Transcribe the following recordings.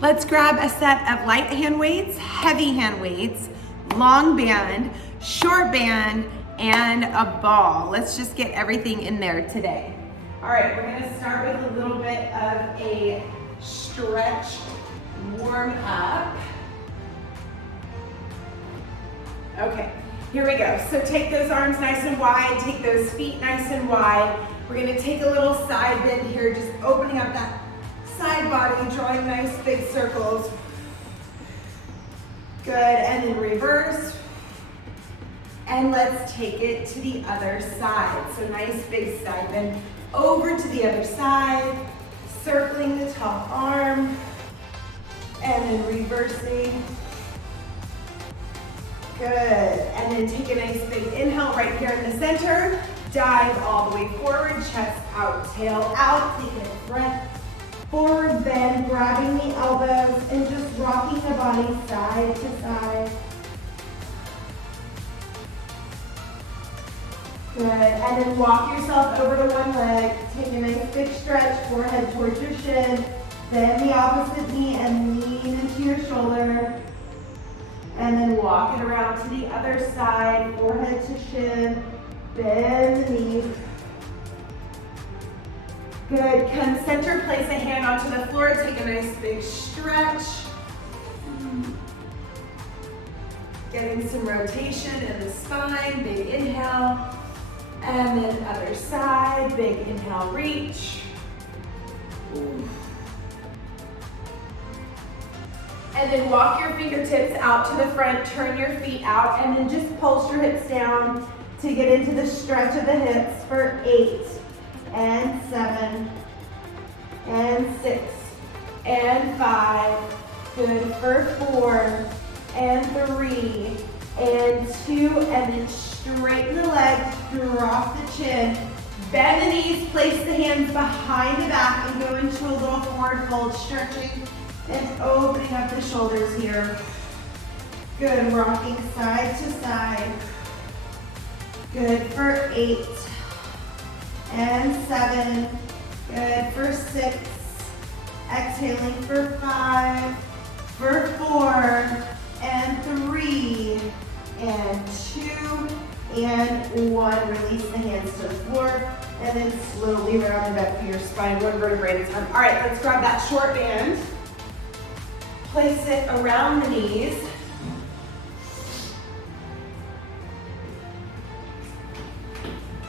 Let's grab a set of light hand weights, heavy hand weights, long band, short band, and a ball. Let's just get everything in there today. All right, we're gonna start with a little bit of a stretch warm up. Okay, here we go. So take those arms nice and wide, take those feet nice and wide. We're gonna take a little side bend here, just opening up that side body, drawing nice big circles. Good, and then reverse. And let's take it to the other side. So nice big side bend over to the other side, circling the top arm, and then reversing. Good, and then take a nice big inhale right here in the center. Dive all the way forward, chest out, tail out. Take a breath. Forward bend, grabbing the elbows and just rocking the body side to side. Good, and then walk yourself over to one leg. Take a nice big stretch, forehead towards your shin. Bend the opposite knee and lean into your shoulder. And then walk it around to the other side, forehead to shin. Bend the knees. Good, come center, place a hand onto the floor, take a nice big stretch. Getting some rotation in the spine, big inhale. And then other side, big inhale, reach. And then walk your fingertips out to the front, turn your feet out, and then just pulse your hips down to get into the stretch of the hips for 8. And 7, and 6, and 5, good for 4, and 3, and 2, and then straighten the legs, drop the chin, bend the knees, place the hands behind the back, and go into a little forward fold, stretching and opening up the shoulders here. Good, rocking side to side, good for 8. And 7, good for 6, exhaling for 5, for 4, and 3, and 2, and 1. Release the hands to the floor, and then slowly round it up through your spine, one vertebrae at a time. All right, let's grab that short band, place it around the knees.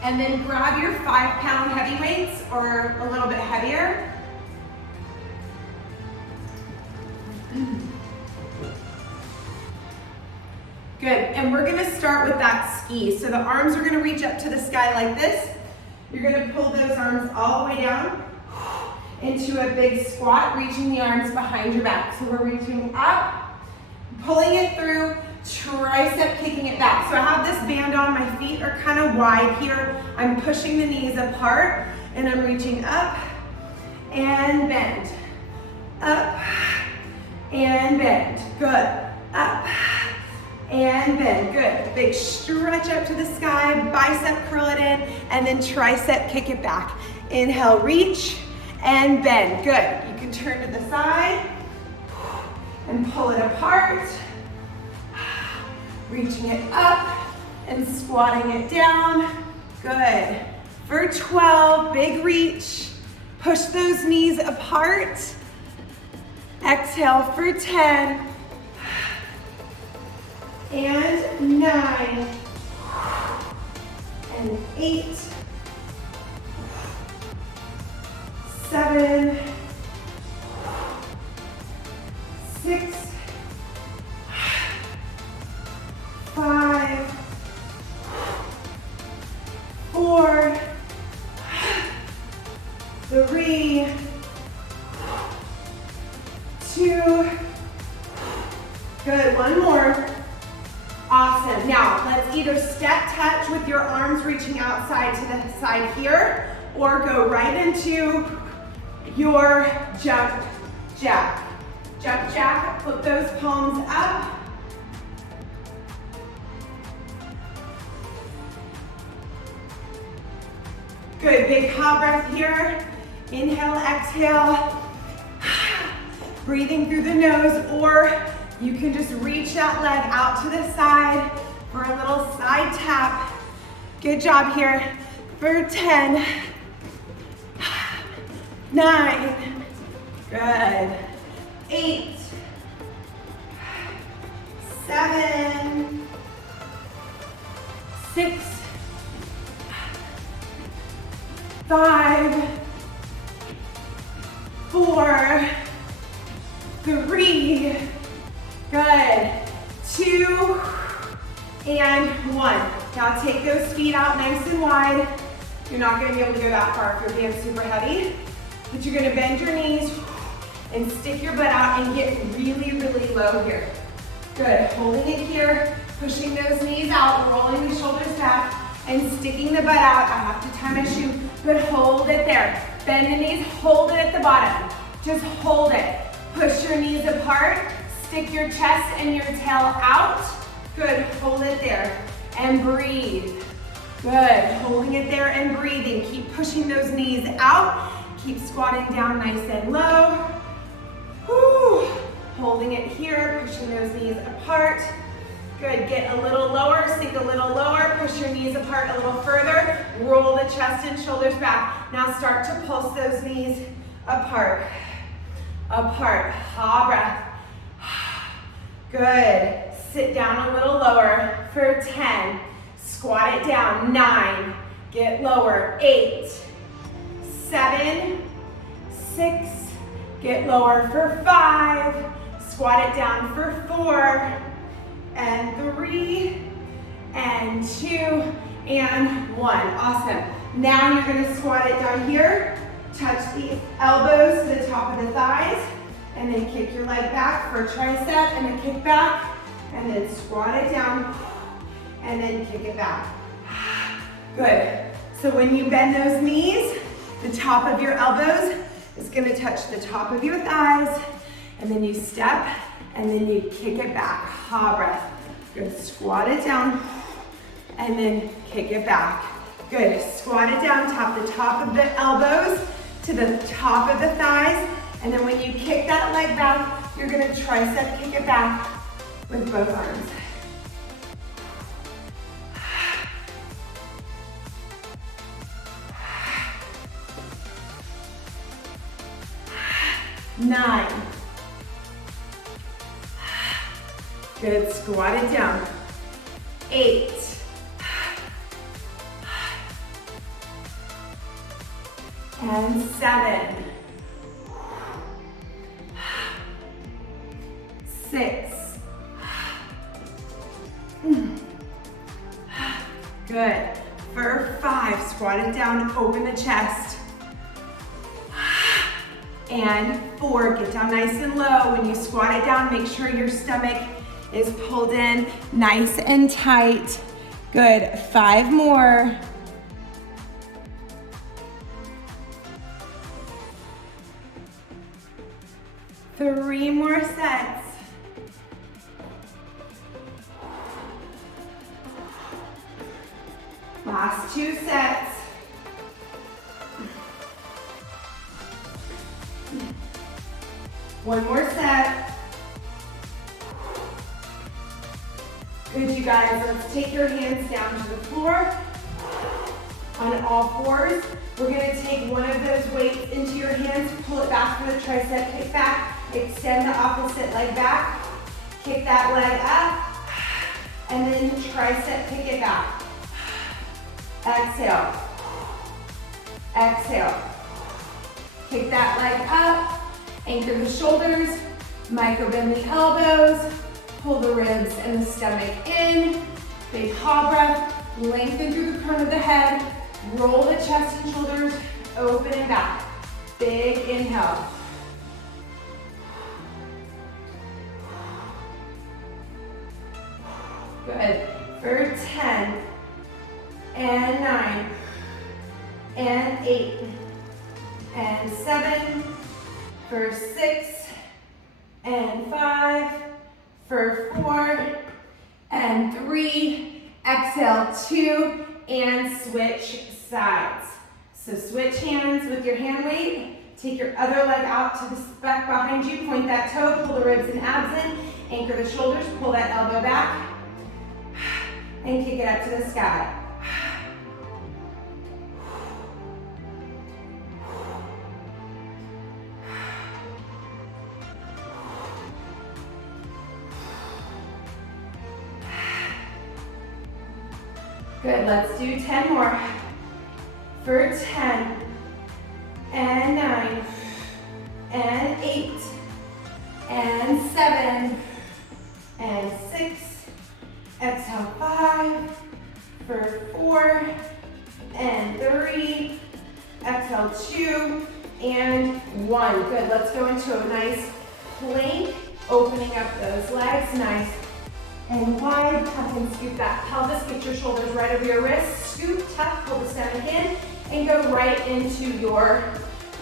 And then grab your 5-pound heavy weights or a little bit heavier. Good, and we're gonna start with that ski. So the arms are gonna reach up to the sky like this. You're gonna pull those arms all the way down into a big squat, reaching the arms behind your back. So we're reaching up, pulling it through, tricep kicking it back. So I have this band on, my feet are kind of wide here. I'm pushing the knees apart and I'm reaching up and bend. Up and bend. Good. Up and bend. Good. Big stretch up to the sky, bicep curl it in, and then tricep kick it back. Inhale, reach and bend. Good. You can turn to the side and pull it apart. Reaching it up and squatting it down. Good. For 12, big reach. Push those knees apart. Exhale for 10. And 9. And 8. 7. 6. 5, 4, 3, 2, good, one more. Awesome. Now, let's either step touch with your arms reaching outside to the side here, or go right into your jump jack. Jump jack, flip those palms up. Good, big hot breath here. Inhale, exhale. breathing through the nose, or you can just reach that leg out to the side for a little side tap. Good job here for 10, 9, good, 8, 7, 6, 5, 4, 3, good, 2, and 1. Now take those feet out nice and wide. You're not gonna be able to go that far if you're being super heavy, but you're gonna bend your knees and stick your butt out and get really, really low here. Good, holding it here, pushing those knees out, rolling the shoulders back, and sticking the butt out. I have to tie my shoe, but hold it there. Bend the knees, hold it at the bottom. Just hold it. Push your knees apart, stick your chest and your tail out. Good, hold it there, and breathe. Good, holding it there and breathing. Keep pushing those knees out. Keep squatting down nice and low. Whew. Holding it here, pushing those knees apart. Good, get a little lower, sink a little lower, push your knees apart a little further, roll the chest and shoulders back. Now start to pulse those knees apart, apart, ha breath. Good, sit down a little lower for 10, squat it down, 9, get lower, 8, 7, 6, get lower for 5, squat it down for 4, and 3, and 2, and 1. Awesome. Now you're gonna squat it down here, touch the elbows to the top of the thighs, and then kick your leg back for a tricep, and then kick back, and then squat it down, and then kick it back. Good. So when you bend those knees, the top of your elbows is gonna touch the top of your thighs, and then you step, and then you kick it back, ha breath. Good, squat it down, and then kick it back. Good, squat it down, tap the top of the elbows to the top of the thighs, and then when you kick that leg back, you're gonna tricep kick it back with both arms. Nine. Good, squat it down. 8. 7. 6. Good. For 5, squat it down, open the chest. And 4, get down nice and low. When you squat it down, make sure your stomach is pulled in nice and tight. Good, 5 more. 3 more sets. Last 2 sets. One more set. Good, you guys. Let's take your hands down to the floor on all fours. We're gonna take one of those weights into your hands, pull it back for the tricep kick back, extend the opposite leg back, kick that leg up, and then tricep kick it back. Exhale. Exhale. Kick that leg up, anchor the shoulders, micro bend the elbows, pull the ribs and the stomach in. Big ha breath, lengthen through the crown of the head, roll the chest and shoulders, open and back. Big inhale. Good. For 10, and 9, and 8, and 7, for 6, and 5, for 4, and 3, exhale, 2, and switch sides. So switch hands with your hand weight Take your other leg out to the back behind you, point that toe, pull the ribs and abs in, anchor the shoulders, pull that elbow back, and kick it up to the sky. Good, let's do 10 more. For 10, and 9, and 8, and 7, and 6, exhale 5, for 4, and 3, exhale 2, and 1. Good, let's go into a nice plank, opening up those legs, nice and wide, tuck and scoop that pelvis, get your shoulders right over your wrists, scoop, tuck, pull the stomach in, and go right into your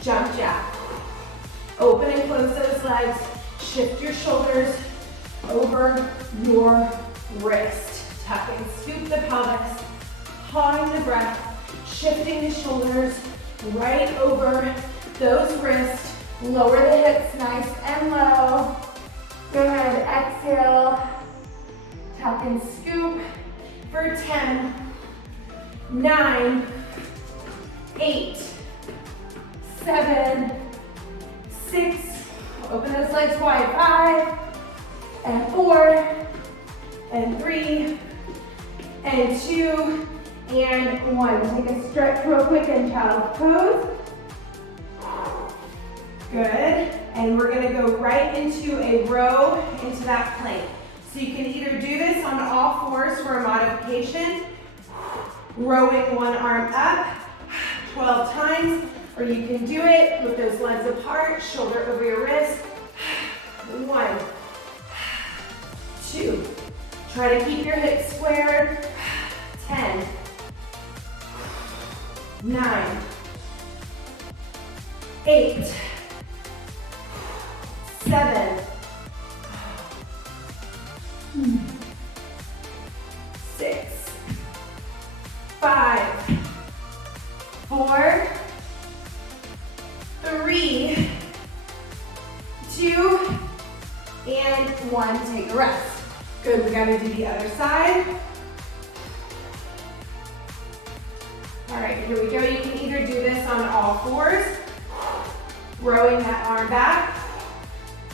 jump jack. Open and close those legs, shift your shoulders over your wrist. Tuck and scoop the pelvis, pawing the breath, shifting the shoulders right over those wrists. Lower the hips nice and low. Go ahead, exhale. Tuck and scoop for 10, 9, 8, 7, 6, open those legs wide, 5, and 4, and 3, and 2, and 1. Take a stretch real quick in child's pose. Good, and we're gonna go right into a row into that plank. So you can either do this on all fours for a modification, rowing one arm up 12 times, or you can do it with those legs apart, shoulder over your wrist. 1, 2. Try to keep your hips squared. 10, 9, 8, 7, 6, 5, 4, 3, 2, and 1. Take a rest. Good, we gotta do the other side. All right, here we go. You can either do this on all fours, rowing that arm back,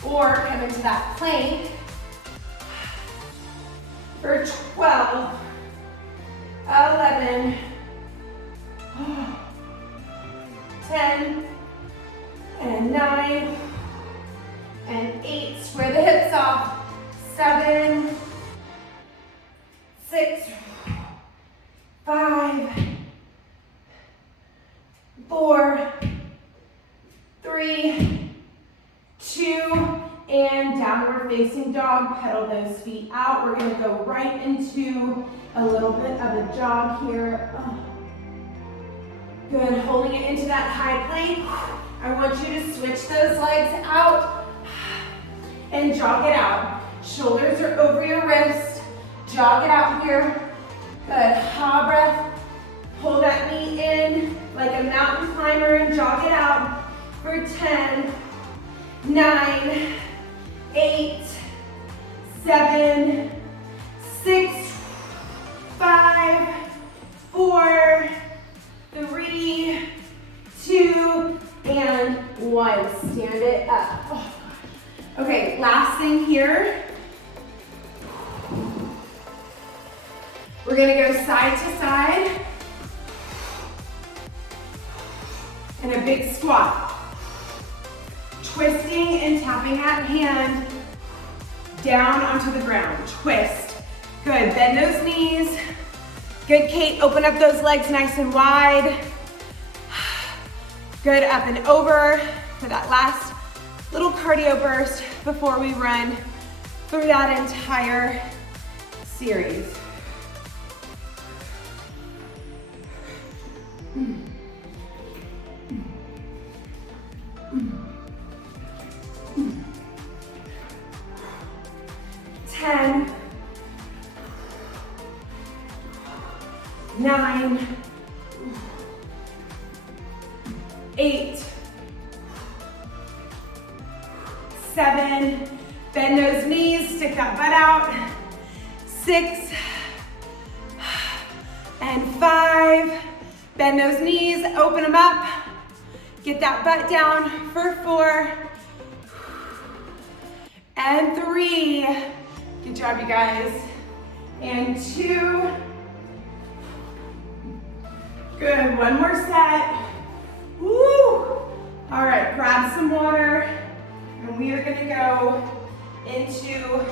or come into that plank for 12, 11, 10, and 9, and 8. Square the hips off. 7, 6, 5, 4, 3, 2, and downward facing dog. Pedal those feet out. We're gonna go right into a little bit of a jog here. Good, holding it into that high plank. I want you to switch those legs out and jog it out. Shoulders are over your wrist. Jog it out here. Good, ha breath. Pull that knee in like a mountain climber and jog it out for 10, 9, 8, 7, 6, 5, 4, 3, 2, and 1. Stand it up. Oh. Okay, last thing here. We're gonna go side to side and a big squat. Twisting and tapping that hand down onto the ground. Twist. Good, bend those knees. Good, Kate, open up those legs nice and wide. Good, up and over for that last little cardio burst before we run through that entire series. 10, 9, 8, 7, bend those knees, stick that butt out. 6, and 5, bend those knees, open them up. Get that butt down for 4, and 3. Good job, you guys. And 2. Good, one more set. Woo! All right, grab some water, and we are gonna go into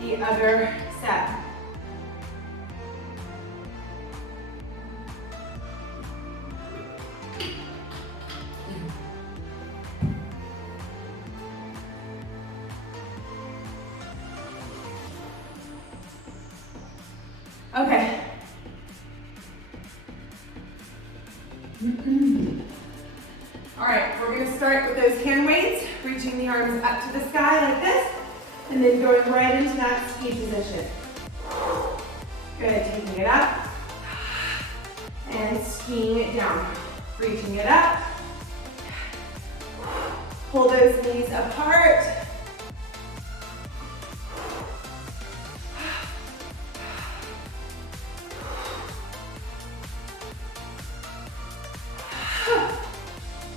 the other set. Okay. All right, we're gonna start with those hand weights, reaching the arms up to the sky like this, and then going right into that ski position. Good, taking it up, and skiing it down. Reaching it up. Pull those knees apart.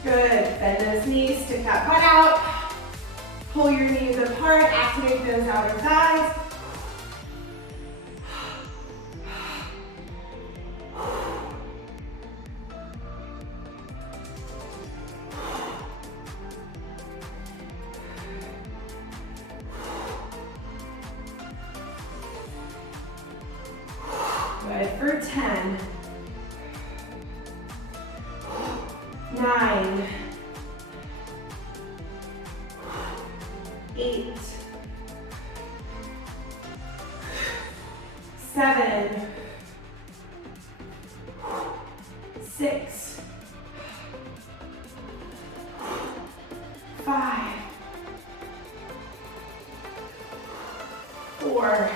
Good, bend those knees, stick that butt out. Pull your knees apart, activate those outer thighs. Good for 10. 9, 8, 7, 6, 5, 4,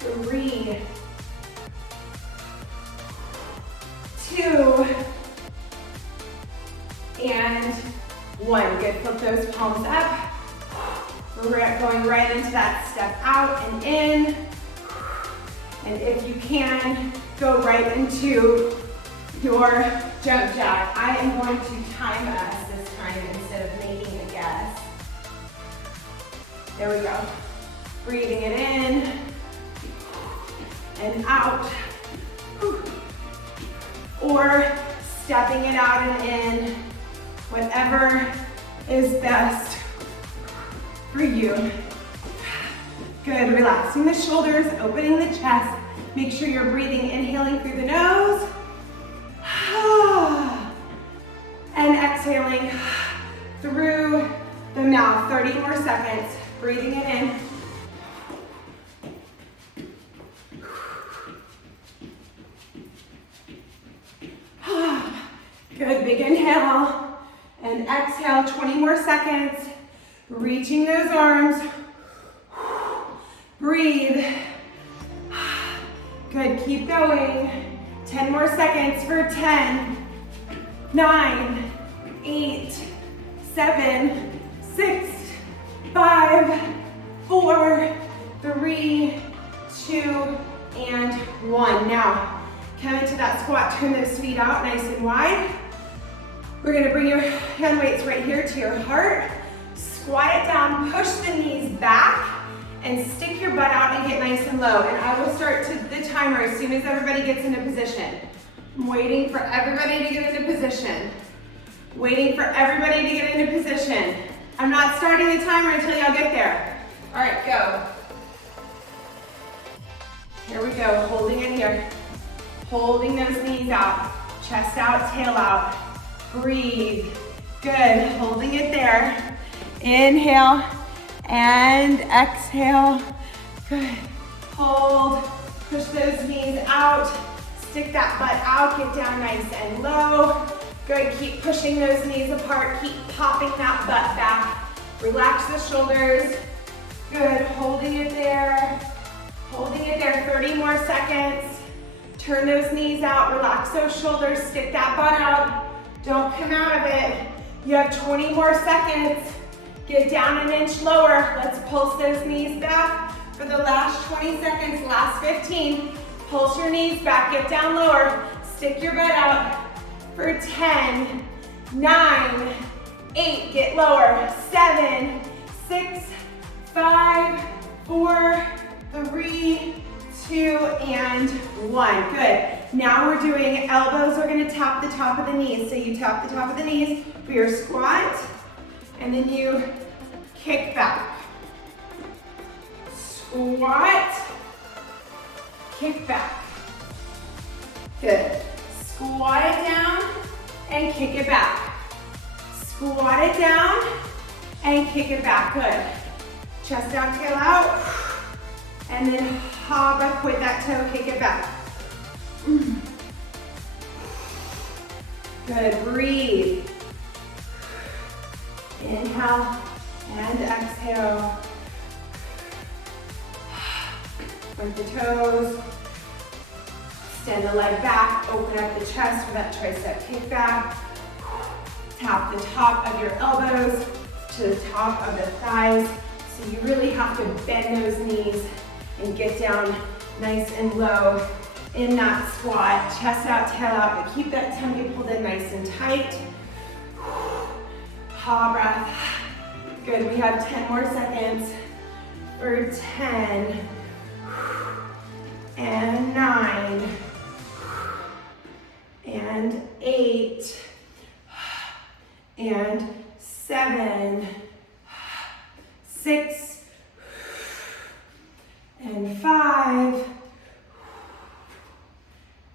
3, 2, and 1. Good, flip those palms up. We're going right into that step out and in. And if you can, go right into your jump jack. I am going to time us this time instead of making a guess. There we go. Breathing it in and out. Or stepping it out and in, whatever is best for you. Good, relaxing the shoulders, opening the chest. Make sure you're breathing, inhaling through the nose. And exhaling through the mouth. 30 more seconds, breathing it in. Good, big inhale and exhale, 20 more seconds. Reaching those arms. Breathe. Good, keep going. 10 more seconds for 10, 9, 8, 7, 6, 5, 4, 3, 2, and 1. Now, come into that squat, turn those feet out nice and wide. We're gonna bring your hand weights right here to your heart. Squat it down, push the knees back, and stick your butt out and get nice and low. And I will start the timer as soon as everybody gets into position. I'm waiting for everybody to get into position. Waiting for everybody to get into position. I'm not starting the timer until y'all get there. All right, go. Here we go, holding it here. Holding those knees out, chest out, tail out. Breathe. Good, holding it there. Inhale and exhale. Good. Hold, push those knees out. Stick that butt out, get down nice and low. Good, keep pushing those knees apart. Keep popping that butt back. Relax the shoulders. Good, holding it there. Holding it there, 30 more seconds. Turn those knees out, relax those shoulders, stick that butt out. Don't come out of it. You have 20 more seconds. Get down an inch lower. Let's pulse those knees back for the last 20 seconds, last 15. Pulse your knees back, get down lower. Stick your butt out for 10, 9, 8, get lower, 7, 6, 5, 4, 3, 2, and 1. Good. Now we're doing elbows are gonna tap the top of the knees. So you tap the top of the knees for your squat, and then you kick back. Squat, kick back. Good. Squat it down and kick it back. Squat it down and kick it back. Good. Chest out, tail out. And then hop up with that toe, kick it back. Good. Breathe. Inhale and exhale. Point the toes. Extend the leg back, open up the chest for that tricep kickback. Tap the top of your elbows to the top of the thighs. So you really have to bend those knees and get down nice and low in that squat. Chest out, tail out, but keep that tummy pulled in nice and tight. Ha breath. Good, we have 10 more seconds. For 10, and 9, and 8, and 7, 6, and 5,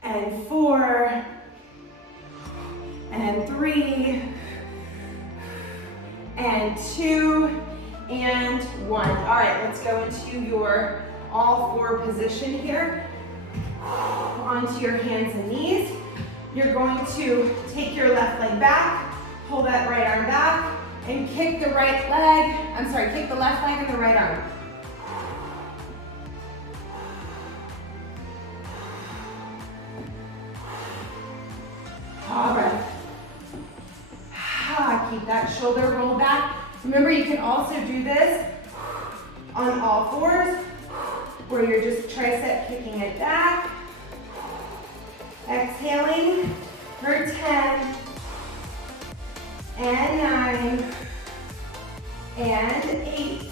and 4, and 3, and 2, and 1. All right, let's go into your all four position here. Onto your hands and knees. You're going to take your left leg back, pull that right arm back, and kick the right leg, kick the left leg and the right arm. All right. Keep that shoulder roll back. Remember, you can also do this on all fours, where you're just tricep kicking it back. Exhaling for 10, and 9, and 8,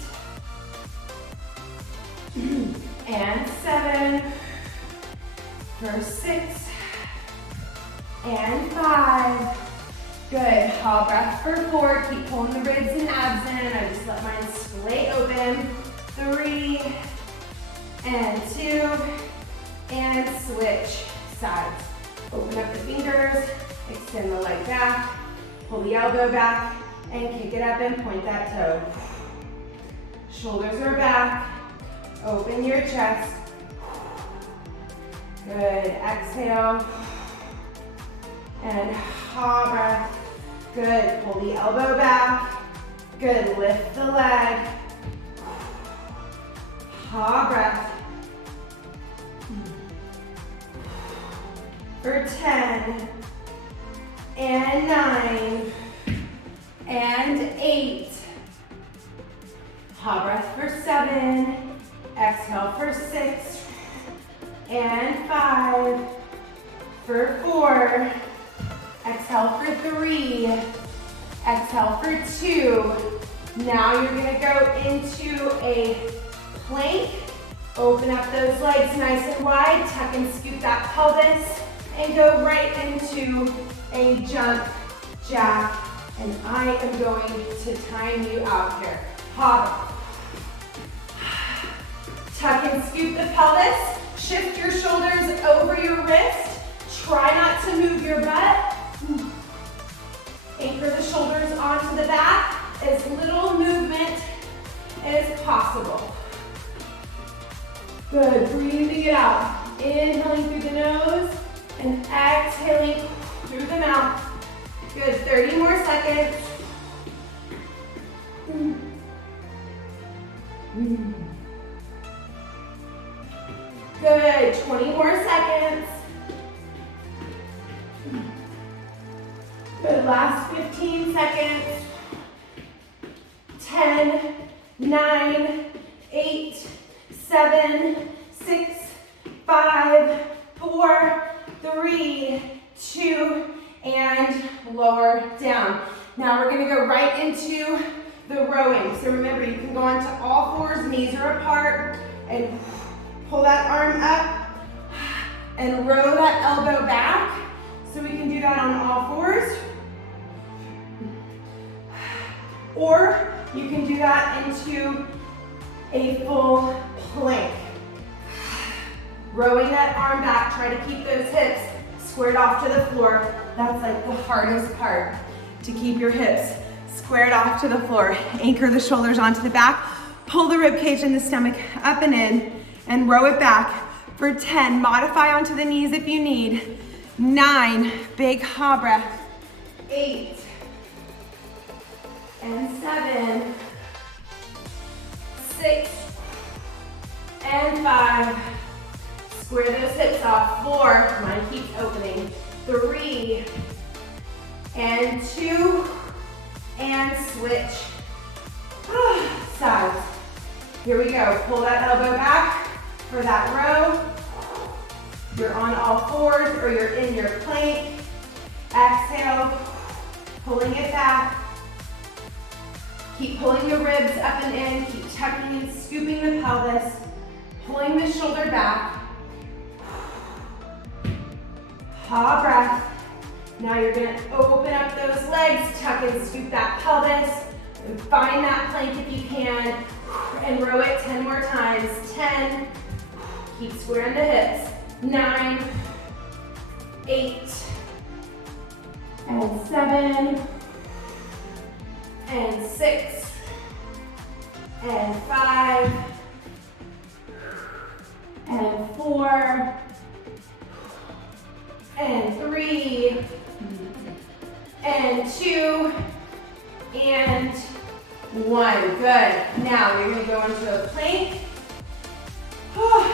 and 7, for 6, and 5. Good. Ha breath for 4. Keep pulling the ribs and abs in. I just let mine splay open. 3, and 2, and switch sides. Open up the fingers, extend the leg back, pull the elbow back, and kick it up and point that toe. Shoulders are back. Open your chest. Good. Exhale. And ha breath. Good. Pull the elbow back. Good. Lift the leg. Ha breath. For 10, and 9, and 8. Ha breath for 7. Exhale for 6, and 5. For 4. Exhale for 3. Exhale for 2. Now you're going to go into a plank. Open up those legs nice and wide. Tuck and scoop that pelvis. And go right into a jump jack. And I am going to time you out here. Hop. Tuck and scoop the pelvis. Shift your shoulders over your wrist. Try not to move your butt. Anchor the shoulders onto the back. As little movement as possible. Good. Breathing it out. Inhaling through the nose. And exhaling through the mouth. Good, 30 more seconds. Good, 20 more seconds. Good, last 15 seconds. 10, 9, 8, 7, 6, 5, 4, 3, 2, and lower down. Now we're gonna go right into the rowing. So remember, you can go onto all fours, knees are apart, and pull that arm up and row that elbow back. So we can do that on all fours. Or you can do that into a full plank. Rowing that arm back, try to keep those hips squared off to the floor. That's like the hardest part, to keep your hips squared off to the floor. Anchor the shoulders onto the back, pull the rib cage and the stomach up and in, and row it back for 10. Modify onto the knees if you need. 9, big ha breath. 8, and 7, 6, and 5. Square those hips off. 4, mine keeps opening. 3, and 2, and switch. Sides. Here we go. Pull that elbow back for that row. You're on all fours or you're in your plank. Exhale, pulling it back. Keep pulling the ribs up and in. Keep tucking and scooping the pelvis. Pulling the shoulder back. Ha breath. Now you're gonna open up those legs, tuck and scoop that pelvis, and find that plank if you can, and row it 10 more times. 10, keep squaring the hips. 9, 8, and 7, and 6, and 5, and 4, and 3, and 2, and 1. Good. Now you're going to go into a plank.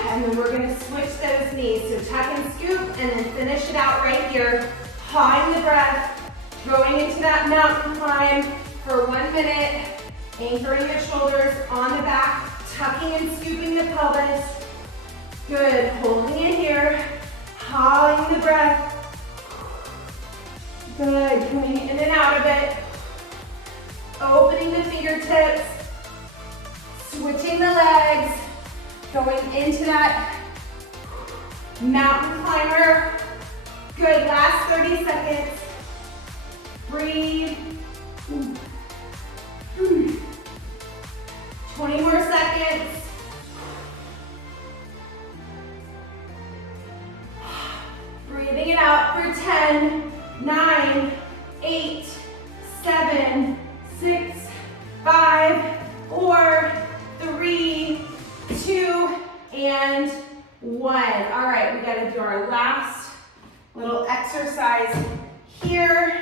And then we're going to switch those knees. So tuck and scoop, and then finish it out right here. Pawing the breath, going into that mountain climb for 1 minute. Anchoring your shoulders on the back, tucking and scooping the pelvis. Good. Holding it here. Pawing the breath. Good. Coming in and out of it. Opening the fingertips. Switching the legs. Going into that mountain climber. Good, last 30 seconds. Breathe. 20 more seconds. Breathing it out for 10, 9, 8, 7, 6, 5, 4, 3, 2, and 1. All right, we gotta do our last little exercise here,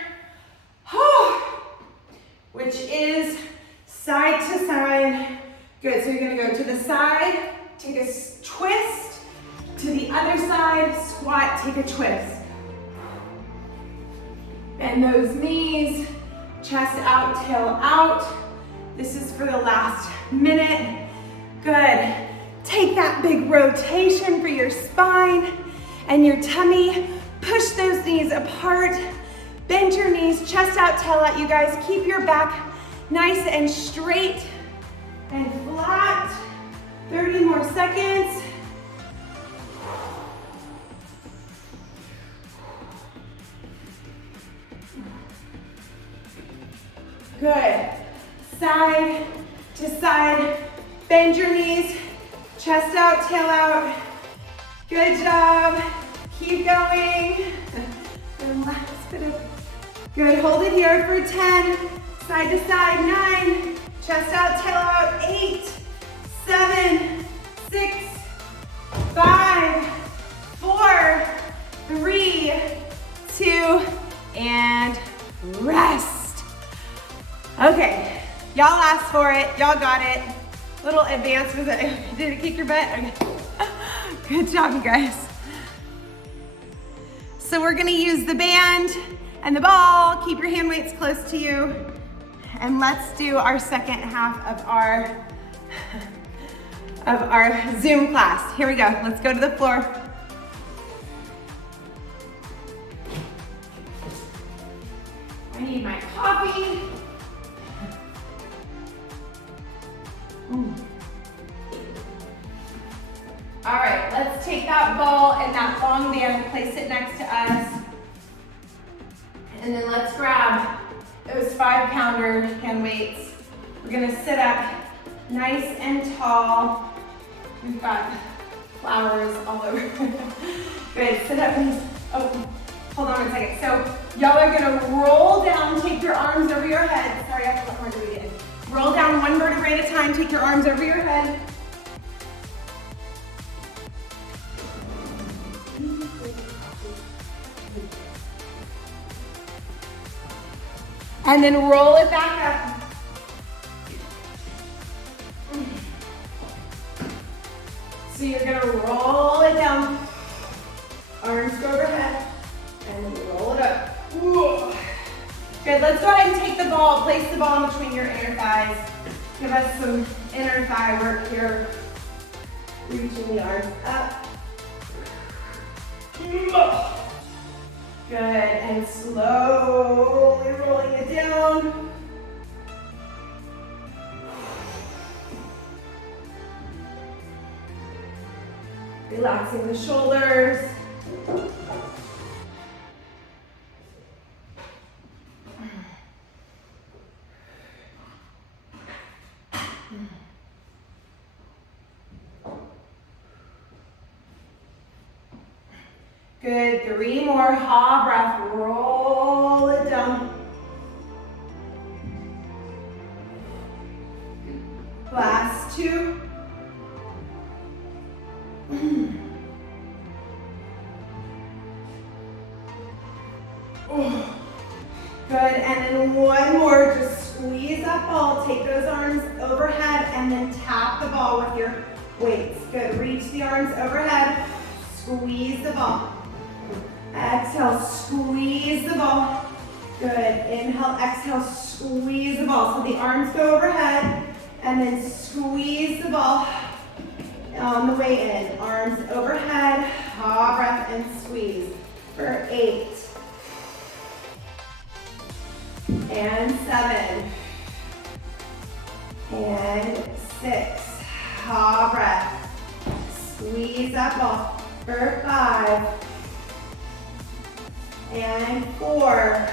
which is side to side. Good, so you're gonna go to the side, take a twist, to the other side, squat, take a twist. Bend those knees, chest out, tail out. This is for the last minute. Good. Take that big rotation for your spine and your tummy. Push those knees apart. Bend your knees, chest out, tail out. You guys, keep your back nice and straight and flat. 30 more seconds. Good. Side to side. Bend your knees, chest out, tail out. Good job. Keep going. And last bit of, good, hold it here for 10. Side to side, 9. Chest out, tail out, 8, 7, 6, 5, 4, 3, 2, and rest. Okay, y'all asked for it, y'all got it. Little advance, was it? Did it kick your butt? Okay. Good job, you guys. So we're gonna use the band and the ball. Keep your hand weights close to you. And let's do our second half of our Zoom class. Here we go. Let's go to the floor. I need my coffee. All right, let's take that ball and that long band, place it next to us. And then let's grab those 5-pounder hand weights. We're gonna sit up nice and tall. We've got flowers all over. Good, sit up and, oh, hold on a second. So y'all are gonna roll down, take your arms over your head. Sorry, I have to let Margarita in. Roll down one vertebrae at a time, take your arms over your head. And then roll it back up. So you're gonna roll it down. Arms go overhead, and then roll it up. Ooh. Good, let's go ahead and take the ball, place the ball in between your inner thighs. Give us some inner thigh work here. Reaching the arms up. Good, and slowly rolling it down. Relaxing the shoulders. Good, 3 more, ha breath, roll it down. Last 2. Good, and then one more, just squeeze that ball, take those arms overhead, and then tap the ball with your weights. Good, reach the arms overhead, squeeze the ball. Exhale, squeeze the ball. Good, inhale, exhale, squeeze the ball. So the arms go overhead, and then squeeze the ball on the way in. Arms overhead, ha breath, and squeeze for 8. And 7. And 6. Ha breath. Squeeze that ball for 5. And 4.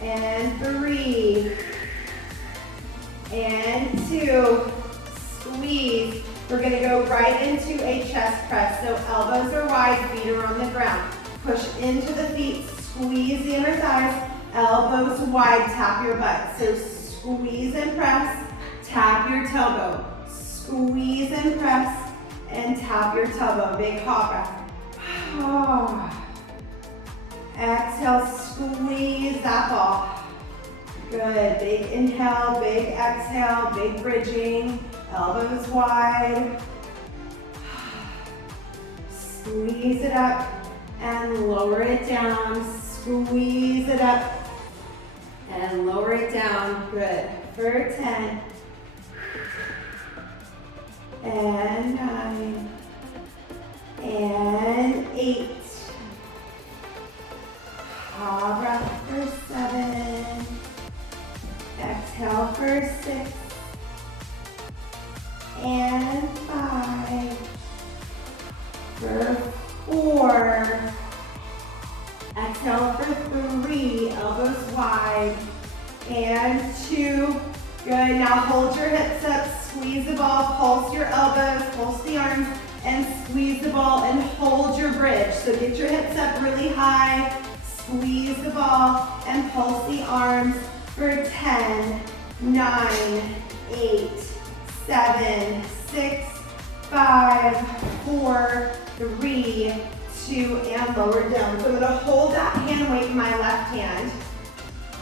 And 3. And 2. Squeeze. We're going to go right into a chest press. So elbows are wide, feet are on the ground. Push into the feet, squeeze the inner thighs, elbows wide, tap your butt. So squeeze and press, tap your tailbone. Squeeze and press, and tap your tailbone. Big hot breath. Exhale, squeeze that ball. Good, big inhale, big exhale, big bridging, elbows wide. Squeeze it up and lower it down. Squeeze it up and lower it down. Good, for 10. And 9. And 8. Breath for 7. Exhale for 6. And 5. For 4. Exhale for 3. Elbows wide. And 2. Good. Now hold your hips up. Squeeze the ball. Pulse your elbows. Pulse the arms. And squeeze the ball and hold your bridge. So get your hips up really high. Squeeze the ball and pulse the arms for 10, 9, 8, 7, 6, 5, 4, 3, 2, and lower down. So I'm gonna hold that hand weight in my left hand.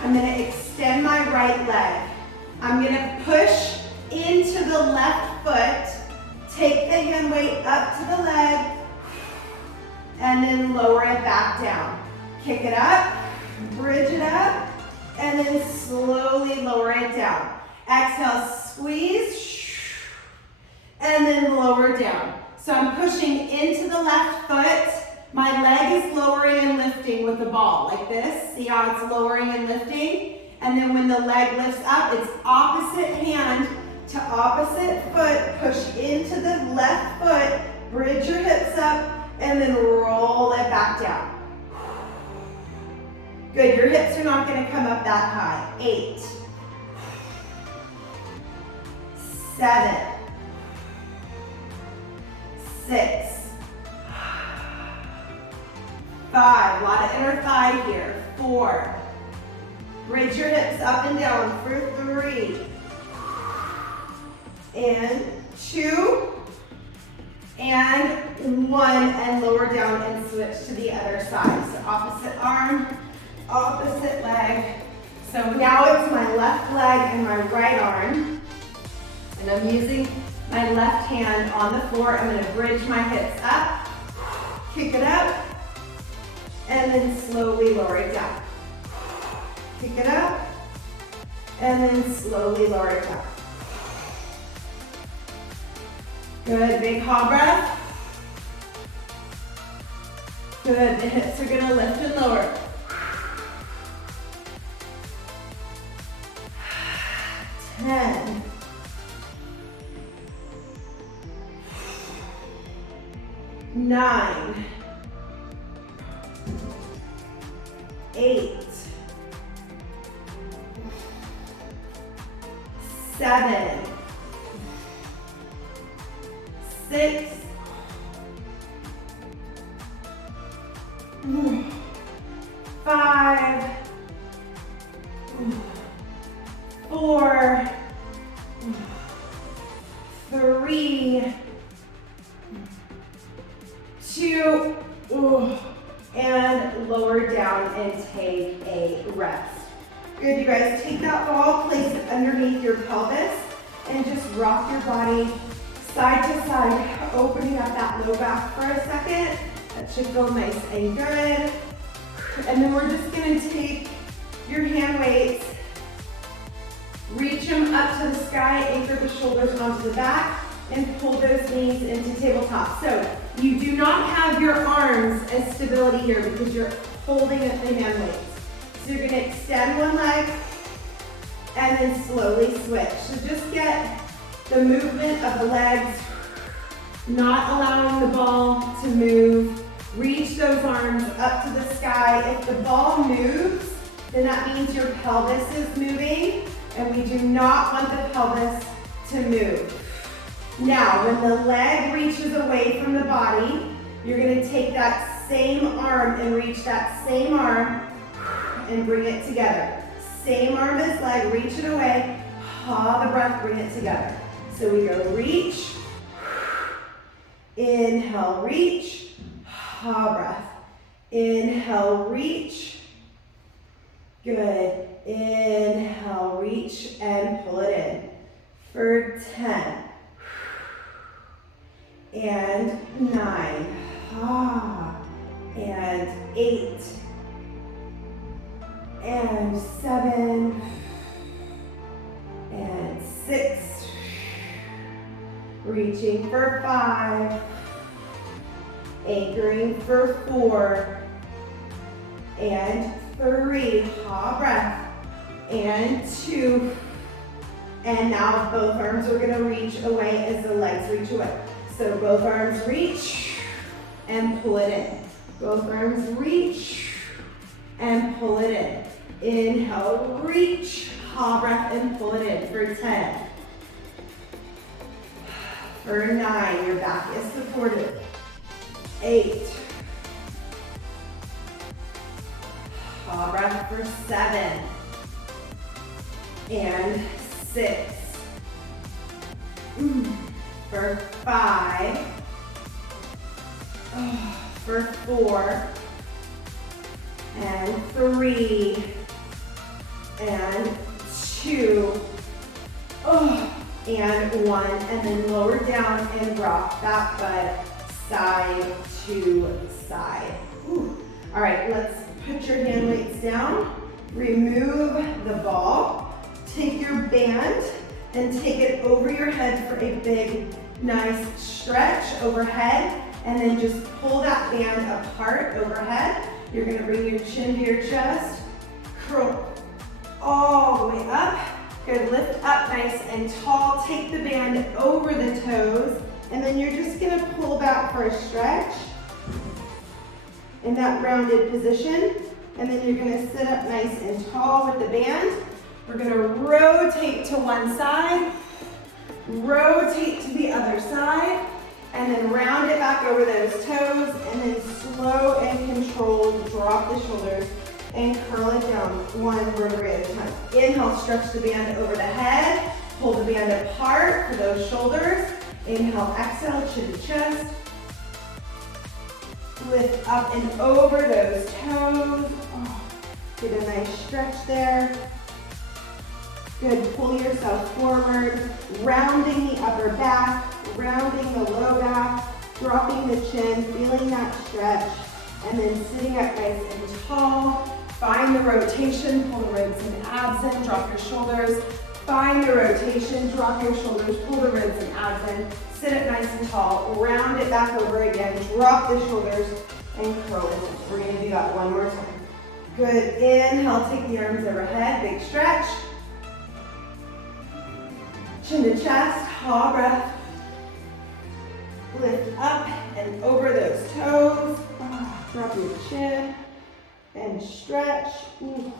I'm gonna extend my right leg. I'm gonna push into the left foot, take the hand weight up to the leg, and then lower it back down. Kick it up, bridge it up, and then slowly lower it down. Exhale, squeeze, and then lower down. So I'm pushing into the left foot. My leg is lowering and lifting with the ball, like this. See how it's lowering and lifting? And then when the leg lifts up, it's opposite hand to opposite foot. Push into the left foot, bridge your hips up, and then roll it back down. Good, your hips are not gonna come up that high. 8, 7, 6, 5, a lot of inner thigh here. 4, bridge your hips up and down for 3, and 2, and 1, and lower down and switch to the other side. So opposite arm, opposite leg. So now it's my left leg and my right arm. And I'm using my left hand on the floor. I'm gonna bridge my hips up, kick it up, and then slowly lower it down. Kick it up, and then slowly lower it down. Good, big hot breath. Good, the hips are gonna lift and lower. 10. 9. 8. 7. 6. 5. 4. 3. 2. And lower down and take a rest. Good, you guys, take that ball, place it underneath your pelvis, and just rock your body side to side, opening up that low back for a second. That should feel nice and good. And then we're just gonna take your hand weights, reach them up to the sky, anchor the shoulders onto the back, and pull those knees into tabletop. So you do not have your arms as stability here because you're holding at the hand weights. So you're gonna extend one leg and then slowly switch. So just get the movement of the legs, not allowing the ball to move. Reach those arms up to the sky. If the ball moves, then that means your pelvis is moving, and we do not want the pelvis to move. Now, when the leg reaches away from the body, you're gonna take that same arm and reach that same arm and bring it together. Same arm as leg, reach it away, the breath, bring it together. So we go reach, inhale, reach, breath. Inhale, reach. Good. Inhale, reach, and pull it in for 10. And 9, and 8, and 7, and 6, reaching for 5, anchoring for 4, and 3, breath, and 2, and now both arms are gonna reach away as the legs reach away. So both arms reach and pull it in. Both arms reach and pull it in. Inhale, reach, breath, and pull it in for 10. For 9, your back is supported. 8. Breath for 7. And 6. For 5, for 4, and 3, and 2, and 1, and then lower down and rock that butt side to side. All right, let's Put your hand weights down, remove the ball, take your band and take it over your head for a big, nice stretch overhead, and then just pull that band apart overhead. You're gonna bring your chin to your chest, curl all the way up. Good, lift up nice and tall. Take the band over the toes, and then you're just gonna pull back for a stretch in that rounded position. And then you're gonna sit up nice and tall with the band. We're gonna rotate to one side, rotate to the other side, and then round it back over those toes, and then slow and controlled, drop the shoulders and curl it down one vertebrae at a time. Inhale, stretch the band over the head, pull the band apart for those shoulders. Inhale, exhale, chin to chest. Lift up and over those toes. Oh, get a nice stretch there. Good, pull yourself forward, rounding the upper back, rounding the low back, dropping the chin, feeling that stretch, and then sitting up nice and tall. Find the rotation, pull the ribs and abs in, drop your shoulders. Find the rotation, drop your shoulders, pull the ribs and abs in. Sit up nice and tall, round it back over again, drop the shoulders, and curl it. We're gonna do that one more time. Good, inhale, take the arms overhead, big stretch. Chin to chest, tall breath. Lift up and over those toes. Drop your chin and stretch. Ooh.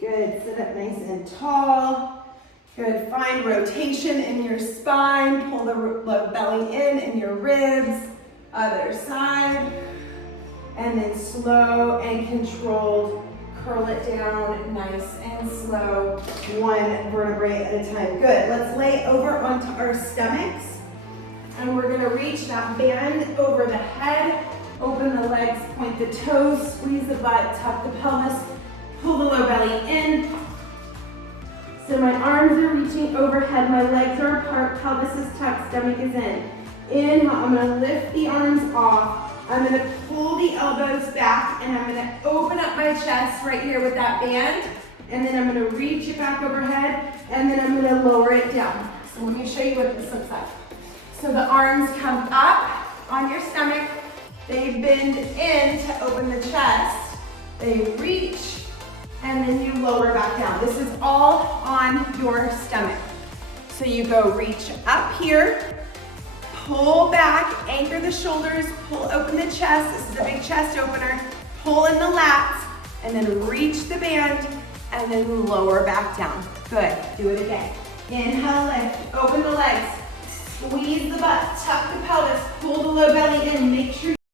Good, sit up nice and tall. Good, find rotation in your spine. Pull the low belly in your ribs. Other side. And then slow and controlled. Curl it down nice and slow, one vertebrae at a time. Good, let's lay over onto our stomachs. And we're gonna reach that band over the head, open the legs, point the toes, squeeze the butt, tuck the pelvis, pull the low belly in. So my arms are reaching overhead, my legs are apart, pelvis is tucked, stomach is in. Inhale, I'm gonna lift the arms off. I'm gonna pull the elbows back, and I'm gonna open up my chest right here with that band, and then I'm gonna reach it back overhead, and then I'm gonna lower it down. So let me show you what this looks like. So the arms come up on your stomach, they bend in to open the chest, they reach, and then you lower back down. This is all on your stomach. So you go reach up here, pull back, anchor the shoulders, pull open the chest. This is a big chest opener. Pull in the lats, and then reach the band, and then lower back down. Good, do it again. Inhale, lift, open the legs, squeeze the butt, tuck the pelvis, pull the low belly in, make sure